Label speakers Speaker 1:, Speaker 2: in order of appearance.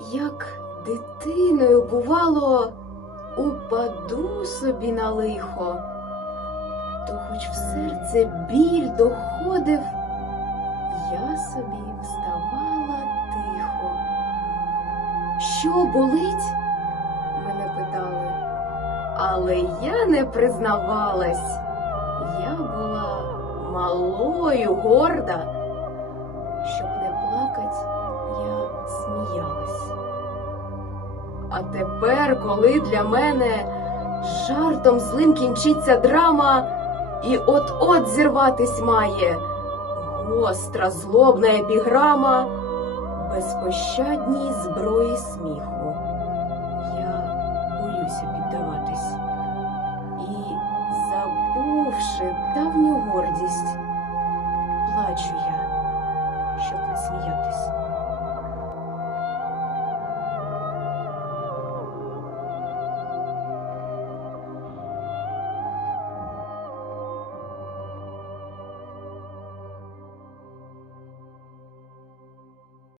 Speaker 1: як дитиною бувало, упаду собі на лихо, то хоч в серце біль доходив, я собі вставала тихо. Що болить? мене питали, але я не признавалась. Я була малою горда. Щоб А тепер, коли для мене жартом злим кінчиться драма, і от-от зірватись має гостра злобна епіграма безпощадній зброї сміху. Я боюся піддаватись. І, забувши давню гордість, плачу я, щоб не сміятись.